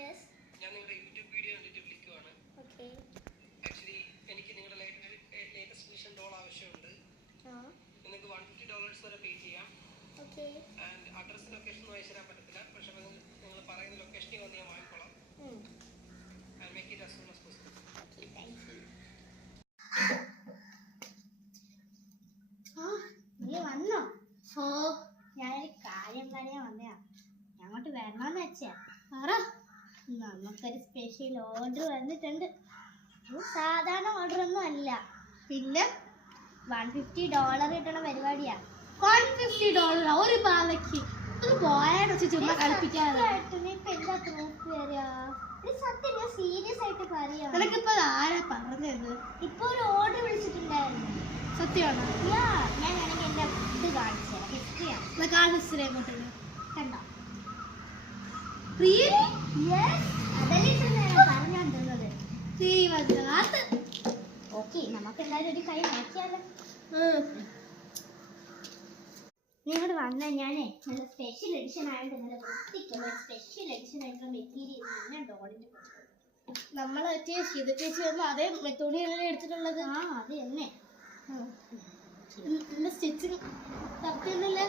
ഞാൻ നിങ്ങളുടെ YouTube video കണ്ടിട്ട് വിളിക്കുവാണ്. ആക്ച്വലി എനിക്ക് നിങ്ങളുടെ ലേറ്റസ്റ്റ് വിഷൻ ഡോൾ ആവശ്യമുണ്ട്. നിങ്ങൾക്ക് $150 വരെ പേ ചെയ്യാം. ആൻഡ് അഡ്രസ് ലൊക്കേഷൻ ഒന്നും അയച്ചു തരാൻ പറ്റത്തില്ല, പക്ഷെ നിങ്ങൾ പറയുന്ന ലൊക്കേഷനിൽ വന്ന് ഞാൻ വാങ്ങിക്കോളാം. I'll make it as soon as possible. വന്നോ? ഞാനൊരു കാര്യം പറയാൻ വന്നയാ. അങ്ങോട്ട് വരണമെന്ന് വെച്ചാ നമുക്കൊരു സ്പെഷ്യൽ ഓർഡർ വന്നിട്ടുണ്ട്. സാധാരണ ഓർഡർ ഒന്നും അല്ല, പിന്നെ $150 കിട്ടണ പരിപാടിയാ. $150 ഒരു പാവയ്ക്ക് പോയാൽ ചുമ്മാ കളിപ്പിക്കാതെ. സത്യം ഞാൻ സീരിയസ് ആയിട്ട് പറയാം. നിനക്കിപ്പോ ആരാ പറഞ്ഞത്? ഇപ്പൊ ഒരു ഓർഡർ വിളിച്ചിട്ടുണ്ടായിരുന്നു. സത്യമാണോ? ഞാൻ വേണമെങ്കിൽ എന്റെ ഇത് കാണിച്ചു തരാം. ഹിസ്റ്ററിയാണ്. കാണിച്ചു കണ്ടോ? ഓക്കെ, നമുക്ക് എല്ലാവരും ഒരു കൈ നോക്കിയാലോ. നിങ്ങോട് വന്ന ഞാനേ നല്ല സ്പെഷ്യൽ എഡിഷൻ ആയിട്ട് നല്ല വൃത്തിക്കുള്ള സ്പെഷ്യൽ എഡിഷൻ ആയിട്ടുള്ള മെറ്റീരിയൽ ഞാൻ ഡോളിന്റെ നമ്മൾ ചേച്ചി വന്നു അതേ തുണിയെല്ലാം എടുത്തിട്ടുള്ളത്. അത് തന്നെ സ്റ്റിച്ചിങ് തപ്പിയൊന്നുമില്ല.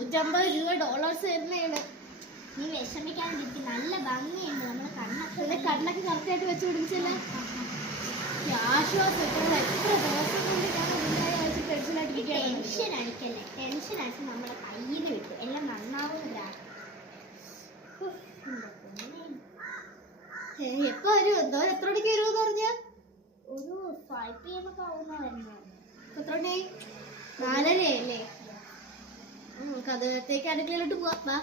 $150 തരുന്നതാണ്. നീ വിഷമിക്കാണ്ടിരിക്കും, നല്ല ഭംഗിയുണ്ട്. നമ്മളെ കണ്ണൊക്കെ കറക്റ്റായിട്ട് വെച്ച് പിടിച്ചല്ലേ. ആശ്വാസം എത്ര ദിവസം കൊണ്ട് ടെൻഷൻ അടിക്കല്ലേ. ടെൻഷൻ അടിച്ച് നമ്മളെ കയ്യിൽ നിന്ന് വിട്ടു എല്ലാം നന്നാവുന്നതാണ്. എപ്പോ വരും? എന്തോ എത്ര മണിക്ക് വരുമെന്ന് പറഞ്ഞ ഒരു 5 PM ഒക്കെ ആവുന്ന വരുന്നത്. എത്ര മണി? 4:30 അല്ലേ? കഥത്തേക്ക് അടുക്കളയിലോട്ട് പോവാ.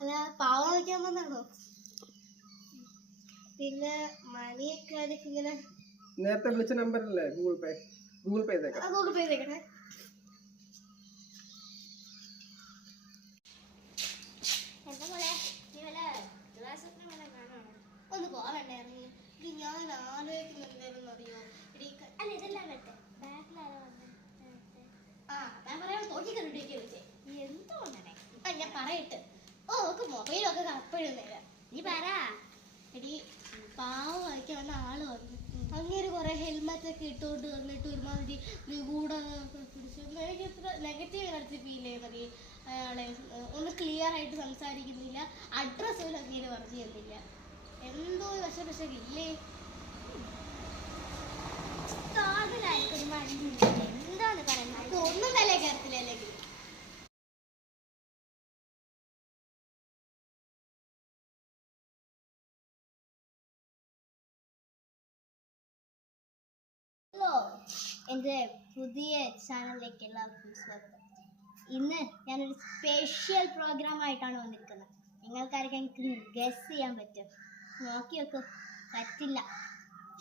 അല്ല, പാവ വയ്ക്കാൻ വന്നാണോ? പിന്നെ മണിയൊക്കെ ഇങ്ങനെ നേരത്തെ വിളിച്ച നമ്പറല്ലേ? ഗൂഗിൾ പേ ചെയ്തേക്കട്ടെ. എന്താ പോലെ നീ വല്ല ദിവസത്തിന് വല്ല കാണാണോ? ഒന്ന് പോവണ്ടേ ഇറങ്ങി? ഞാൻ ആലോചിക്കുന്നുണ്ടായിരുന്നു, അറിയോ? അല്ല, ഇതെല്ലാം കേട്ടെ ബാക്കിലാരോ ഞാൻ പറയാൻ തോന്നിക്കറിയൊക്കെ വെച്ചേ എന്തോ ഞാൻ പറയട്ടെ. ഓക്ക് മൊബൈലൊക്കെ കപ്പഴുന്നേരാ. നീ പറ എടി. പാവം വായിക്കാൻ വന്ന ആള് വന്നു. അങ്ങനെ കുറെ ഹെൽമെറ്റ് ഒക്കെ ഇട്ടുകൊണ്ട് വന്നിട്ട് ഒരുമാതിരി നിഗൂഢൊക്കെ പിടിച്ചു. എനിക്ക് ഇത്ര നെഗറ്റീവ് എനർജി ഫീൽ ചെയ്യുന്നത്. അയാളെ ഒന്ന് ക്ലിയർ ആയിട്ട് സംസാരിക്കുന്നില്ല, അഡ്രസ് പോലും അങ്ങനെ പറഞ്ഞു തന്നില്ല. എന്തോ പക്ഷെ ഇല്ലേ എന്താന്ന് പറയുന്നത്? ഒന്നും തലേ കയറത്തില്ല. അല്ലെങ്കിൽ എൻ്റെ പുതിയ ചാനലിലേക്ക് എല്ലാവർക്കും സ്വാഗതം. ഇന്ന് ഞാനൊരു സ്പെഷ്യൽ പ്രോഗ്രാം ആയിട്ടാണ് വന്നിരിക്കുന്നത്. നിങ്ങൾക്കാർക്ക് എനിക്ക് ഗസ് ചെയ്യാൻ പറ്റും? നോക്കി വെക്കൂ. പറ്റില്ല.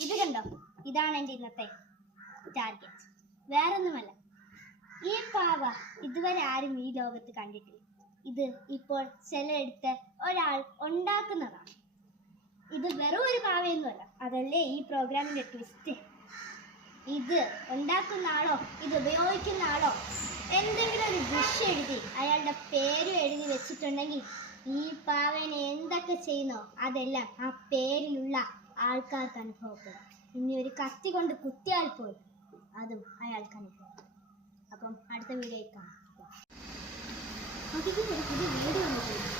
ഇത് കണ്ടോ? ഇതാണ് എൻ്റെ ഇന്നത്തെ ടാർഗറ്റ്. വേറൊന്നുമല്ല, ഈ പാവ ഇതുവരെ ആരും ഈ ലോകത്ത് കണ്ടിട്ടില്ല. ഇത് ഇപ്പോൾ ചിലയിടത്ത് ഒരാൾ ഉണ്ടാക്കുന്നതാണ്. ഇത് വെറും ഒരു പാവയൊന്നുമല്ല. അതല്ലേ ഈ പ്രോഗ്രാമിൻ്റെ ട്വിസ്റ്റ്. ഇത് ഉണ്ടാക്കുന്ന ആളോ ഇത് ഉപയോഗിക്കുന്ന ആളോ എന്തെങ്കിലും ഒരു വിഷ് എഴുതി അയാളുടെ പേരും എഴുതി വെച്ചിട്ടുണ്ടെങ്കിൽ ഈ പാവനെ എന്തൊക്കെ ചെയ്യുന്നോ അതെല്ലാം ആ പേരിലുള്ള ആൾക്കാർക്ക് അനുഭവപ്പെടും. ഇനി ഒരു കത്തി കൊണ്ട് കുത്തിയാൽ പോലും അതും അയാൾക്ക് അനുഭവപ്പെടും. അപ്പം അടുത്ത വീഡിയോ കാണാം. പുതിയ വീഡിയോ വന്നിട്ടുണ്ട്.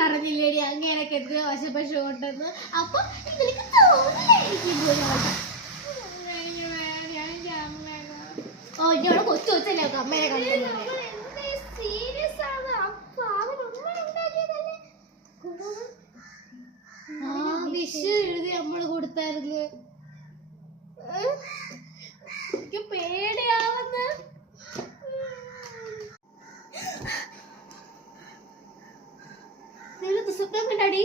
പറഞ്ഞില്ലേടി അങ്ങനെയൊക്കെ എന്ത് വശപ്പശ ഉണ്ടെന്ന്. അപ്പൊ നിനക്ക് തോന്നില്ല കൊച്ചു കൊച്ചല്ലേ അമ്മേനെ കളിക്കുന്നത്. വിഷു എഴുതി നമ്മള് കൊടുത്തായിരുന്നു. എനിക്ക് പേടിയാവുന്ന സ്വപ്നം കണ്ടാടി.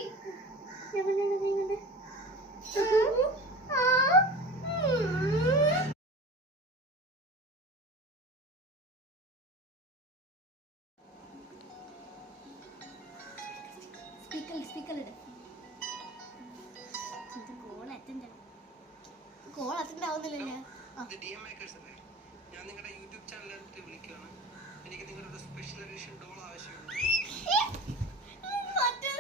സ്പീക്കറിലിട്. Call attend ആവുന്നില്ലല്ലേ? ഇത് DM മേക്കേഴ്സ് അല്ലേ? ഞാൻ നിങ്ങളുടെ യൂട്യൂബ് ചാനലിൽ വിളിക്കുകയാണ്. എനിക്ക് നിങ്ങളുടെ സ്പെഷ്യൽ എഡിഷൻ ഡോൾ ആവശ്യമുണ്ട്. മറ്റേ